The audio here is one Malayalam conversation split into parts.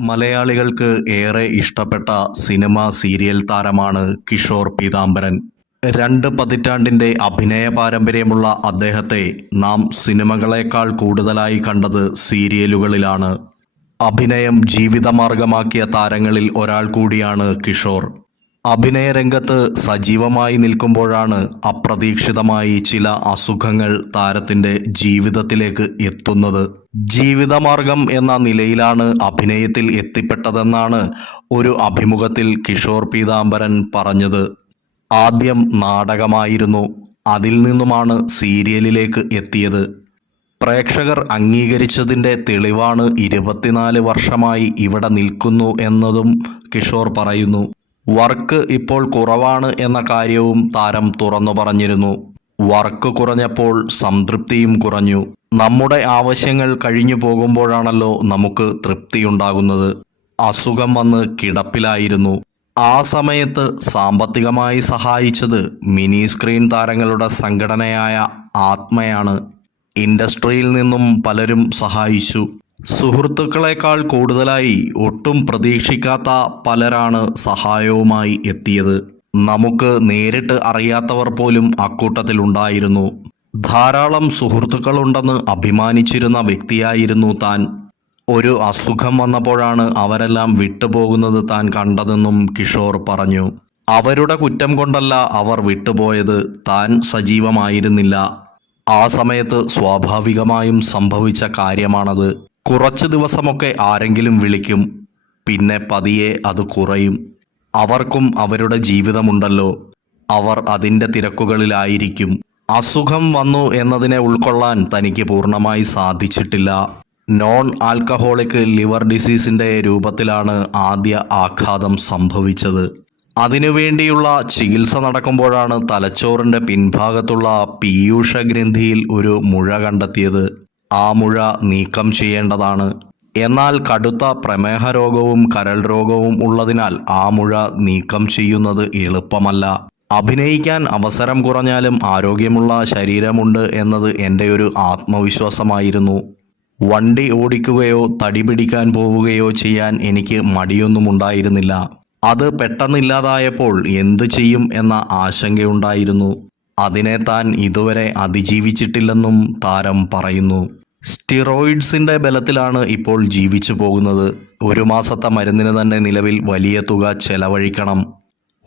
മലയാളികൾക്ക് ഏറെ ഇഷ്ടപ്പെട്ട സിനിമ സീരിയൽ താരമാണ് കിഷോർ പീതാംബരൻ. രണ്ട് പതിറ്റാണ്ടിന്റെ അഭിനയ പാരമ്പര്യമുള്ള അദ്ദേഹത്തെ നാം സിനിമകളേക്കാൾ കൂടുതലായി കണ്ടത് സീരിയലുകളിലാണ്. അഭിനയം ജീവിതമാർഗമാക്കിയ താരങ്ങളിൽ ഒരാൾ കൂടിയാണ് കിഷോർ. അഭിനയ രംഗത്ത് സജീവമായി നിൽക്കുമ്പോഴാണ് അപ്രതീക്ഷിതമായി ചില അസുഖങ്ങൾ താരത്തിന്റെ ജീവിതത്തിലേക്ക് എത്തുന്നത്. ജീവിതമാർഗം എന്ന നിലയിലാണ് അഭിനയത്തിൽ എത്തിപ്പെട്ടതെന്നാണ് ഒരു അഭിമുഖത്തിൽ കിഷോർ പീതാംബരൻ പറഞ്ഞത്. ആദ്യം നാടകമായിരുന്നു. അതിൽ നിന്നുമാണ് സീരിയലിലേക്ക് എത്തിയത്. പ്രേക്ഷകർ അംഗീകരിച്ചതിന്റെ തെളിവാണ് ഇരുപത്തിനാല് വർഷമായി ഇവിടെ നിൽക്കുന്നു എന്നതും കിഷോർ പറയുന്നു. വർക്ക് ഇപ്പോൾ കുറവാണ് എന്ന കാര്യവും താരം തുറന്നു പറഞ്ഞിരുന്നു. വർക്ക് കുറഞ്ഞപ്പോൾ സംതൃപ്തിയും കുറഞ്ഞു. നമ്മുടെ ആവശ്യങ്ങൾ കഴിഞ്ഞു പോകുമ്പോഴാണല്ലോ നമുക്ക് തൃപ്തിയുണ്ടാകുന്നത്. അസുഖം വന്ന് കിടപ്പിലായിരുന്നു. ആ സമയത്ത് സാമ്പത്തികമായി സഹായിച്ചത് മിനി സ്ക്രീൻ താരങ്ങളുടെ സംഘടനയായ ആത്മയാണ്. ഇൻഡസ്ട്രിയിൽ നിന്നും പലരും സഹായിച്ചു. സുഹൃത്തുക്കളെക്കാൾ കൂടുതലായി ഒട്ടും പ്രതീക്ഷിക്കാത്ത പലരാണ് സഹായവുമായി എത്തിയത്. നമുക്ക് നേരിട്ട് അറിയാത്തവർ പോലും അക്കൂട്ടത്തിലുണ്ടായിരുന്നു ധാരാളം സുഹൃത്തുക്കളുണ്ടെന്ന് അഭിമാനിച്ചിരുന്ന വ്യക്തിയായിരുന്നു താൻ. ഒരു അസുഖം വന്നപ്പോഴാണ് അവരെല്ലാം വിട്ടുപോകുന്നത് താൻ കണ്ടതെന്നും കിഷോർ പറഞ്ഞു. അവരുടെ കുറ്റം കൊണ്ടല്ല അവർ വിട്ടുപോയത്. താൻ സജീവമായിരുന്നില്ല. ആ സമയത്ത് സ്വാഭാവികമായും സംഭവിച്ച കാര്യമാണത്. കുറച്ച് ദിവസമൊക്കെ ആരെങ്കിലും വിളിക്കും. പിന്നെ പതിയെ അത് കുറയും. അവർക്കും അവരുടെ ജീവിതമുണ്ടല്ലോ. അവർ അതിന്റെ തിരക്കുകളിലായിരിക്കും. അസുഖം വന്നു എന്നതിനെ ഉൾക്കൊള്ളാൻ തനിക്ക് പൂർണമായി സാധിച്ചിട്ടില്ല. നോൺ ആൽക്കഹോളിക് ലിവർ ഡിസീസിന്റെ രൂപത്തിലാണ് ആദ്യ ആഘാതം സംഭവിച്ചത്. അതിനുവേണ്ടിയുള്ള ചികിത്സ നടക്കുമ്പോഴാണ് തലച്ചോറിന്റെ പിൻഭാഗത്തുള്ള പീയൂഷ ഗ്രന്ഥിയിൽ ഒരു മുഴ കണ്ടെത്തിയത്. ആ മുഴ നീക്കം ചെയ്യേണ്ടതാണ്. എന്നാൽ കടുത്ത പ്രമേഹ രോഗവും കരൾ രോഗവും ഉള്ളതിനാൽ ആ മുഴ നീക്കം ചെയ്യുന്നത് എളുപ്പമല്ല. അഭിനയിക്കാൻ അവസരം കുറഞ്ഞാലും ആരോഗ്യമുള്ള ശരീരമുണ്ട് എന്നത് എന്റെ ഒരു ആത്മവിശ്വാസമായിരുന്നു. വണ്ടി ഓടിക്കുകയോ തടി പിടിക്കാൻ പോവുകയോ ചെയ്യാൻ എനിക്ക് മടിയൊന്നും ഉണ്ടായിരുന്നില്ല. അത് പെട്ടെന്നില്ലാതായപ്പോൾ എന്തു ചെയ്യും എന്ന ആശങ്കയുണ്ടായിരുന്നു. അതിനെ താൻ ഇതുവരെ അതിജീവിച്ചിട്ടില്ലെന്നും താരം പറയുന്നു. സ്റ്റിറോയിഡ്സിന്റെ ബലത്തിലാണ് ഇപ്പോൾ ജീവിച്ചു പോകുന്നത്. ഒരു മാസത്തെ മരുന്നിന് തന്നെ നിലവിൽ വലിയ തുക ചെലവഴിക്കണം.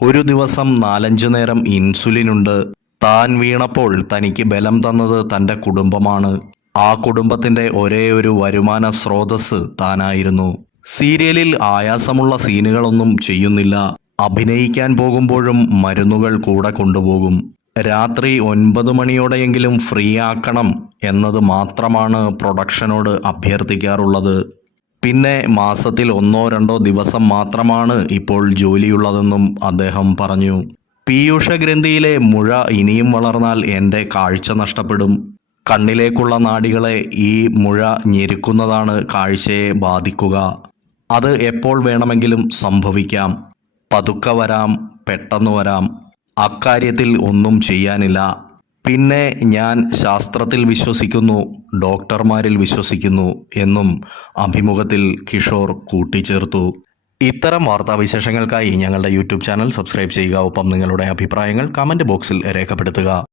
ഒരു ദിവസം നാലഞ്ചു നേരം ഇൻസുലിൻ ഉണ്ട്. താൻ വീണപ്പോൾ തനിക്ക് ബലം തന്നത് തന്റെ കുടുംബമാണ്. ആ കുടുംബത്തിന്റെ ഒരേ ഒരു വരുമാന സ്രോതസ് താനായിരുന്നു. സീരിയലിൽ ആയാസമുള്ള സീനുകളൊന്നും ചെയ്യുന്നില്ല. അഭിനയിക്കാൻ പോകുമ്പോഴും മരുന്നുകൾ കൂടെ കൊണ്ടുപോകും. രാത്രി ഒൻപത് മണിയോടെയെങ്കിലും ഫ്രീ ആക്കണം എന്നത് മാത്രമാണ് പ്രൊഡക്ഷനോട് അഭ്യർത്ഥിക്കാറുള്ളത്. പിന്നെ മാസത്തിൽ ഒന്നോ രണ്ടോ ദിവസം മാത്രമാണ് ഇപ്പോൾ ജോലിയുള്ളതെന്നും അദ്ദേഹം പറഞ്ഞു. പീയൂഷ ഗ്രന്ഥിയിലെ മുഴ ഇനിയും വളർന്നാൽ എന്റെ കാഴ്ച നഷ്ടപ്പെടും. കണ്ണിലേക്കുള്ള നാടികളെ ഈ മുഴ ഞെരുക്കുന്നതാണ് കാഴ്ചയെ ബാധിക്കുക. അത് എപ്പോൾ വേണമെങ്കിലും സംഭവിക്കാം. പതുക്കെ വരാം പെട്ടെന്ന് വരാം. അക്കാര്യത്തിൽ ഒന്നും ചെയ്യാനില്ല. പിന്നെ ഞാൻ ശാസ്ത്രത്തിൽ വിശ്വസിക്കുന്നു ഡോക്ടർമാരിൽ വിശ്വസിക്കുന്നു എന്നും അഭിമുഖത്തിൽ കിഷോർ കൂട്ടിച്ചേർത്തു. ഇത്തരം വാർത്താവിശേഷങ്ങൾക്കായി ഞങ്ങളുടെ യൂട്യൂബ് ചാനൽ സബ്സ്ക്രൈബ് ചെയ്യുക. ഒപ്പം നിങ്ങളുടെ അഭിപ്രായങ്ങൾ കമന്റ് ബോക്സിൽ രേഖപ്പെടുത്തുക.